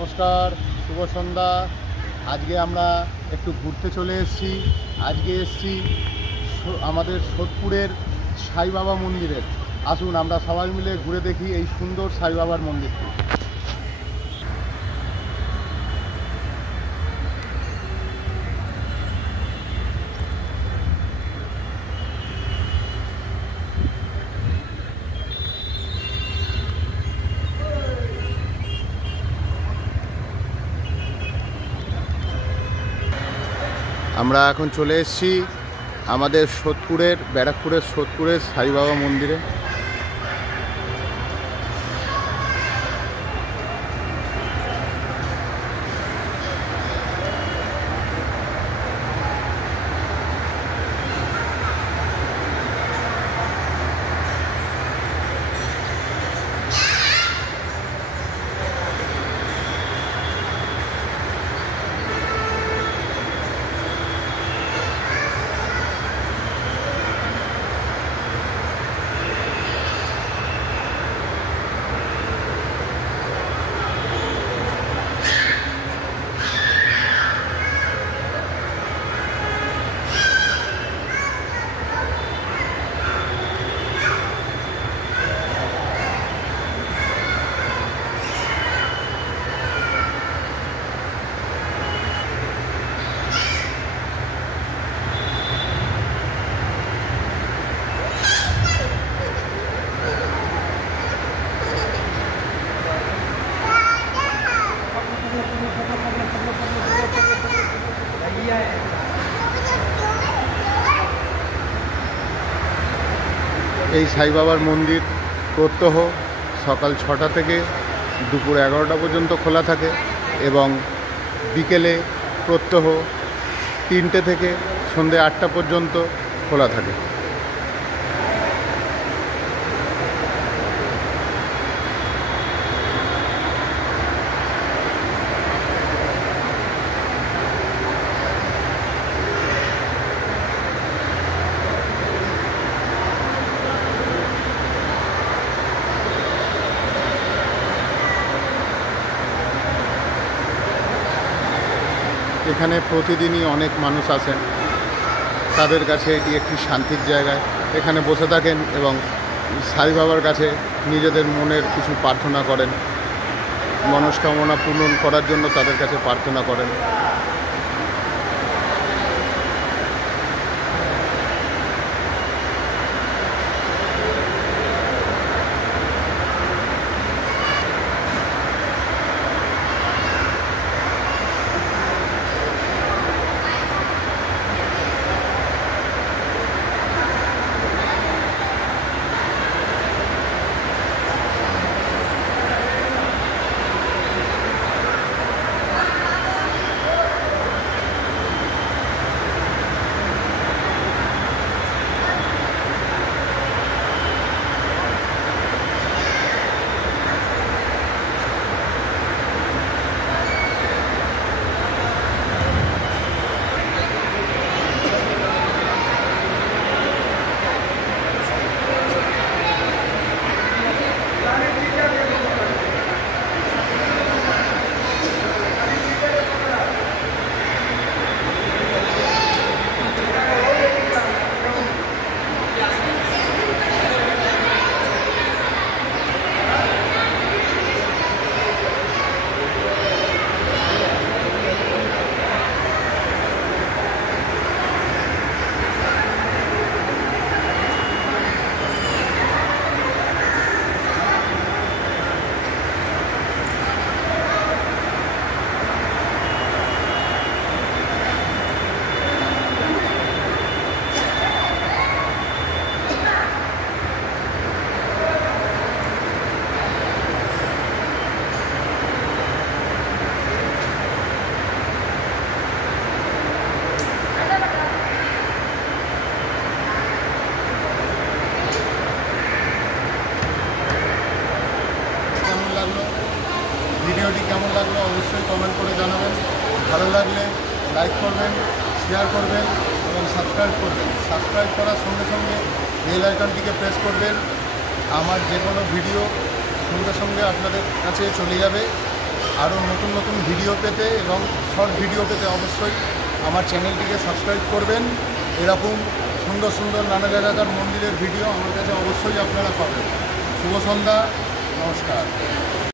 নমস্কার, শুভ সন্ধ্যা। আজকে আমরা একটু ঘুরতে চলে এসেছি। আজকে এসেছি আমাদের সোদপুরের সাই বাবা মন্দিরে। আসুন আমরা সবাই মিলে ঘুরে দেখি এই সুন্দর সাই বাবার মন্দিরটি। আমরা এখন চলে এসেছি আমাদের ব্যারাকপুরের সোদপুরের সাই বাবা মন্দিরে। এই সাই বাবার মন্দির প্রত্যহ সকাল 6টা থেকে দুপুর 11টা পর্যন্ত খোলা থাকে এবং বিকেলে প্রত্যহ 3টে থেকে সন্ধ্যে 8টা পর্যন্ত খোলা থাকে। এখানে প্রতিদিনই অনেক মানুষ আসেন, তাদের কাছে এটি একটি শান্তির জায়গায়। এখানে বসে থাকেন এবং সাই বাবার কাছে নিজেদের মনের কিছু প্রার্থনা করেন, মনস্কামনা পূরণ করার জন্য তাদের কাছে প্রার্থনা করেন। ভিডিওটি কেমন লাগলো অবশ্যই কমেন্ট করে জানাবেন। ভালো লাগলে লাইক করবেন, শেয়ার করবেন এবং সাবস্ক্রাইব করবেন। সাবস্ক্রাইব করার সঙ্গে সঙ্গে বেল আইকনটিকে প্রেস করবেন। আমার যে কোনো ভিডিও সঙ্গে সঙ্গে আপনাদের কাছে চলে যাবে। আরও নতুন নতুন ভিডিও পেতে এবং শর্ট ভিডিও পেতে অবশ্যই আমার চ্যানেলটিকে সাবস্ক্রাইব করবেন। এরকম সুন্দর সুন্দর নানা জায়গাকার মন্দিরের ভিডিও আমার কাছে অবশ্যই আপনারা পাবেন। শুভ সন্ধ্যা, নমস্কার।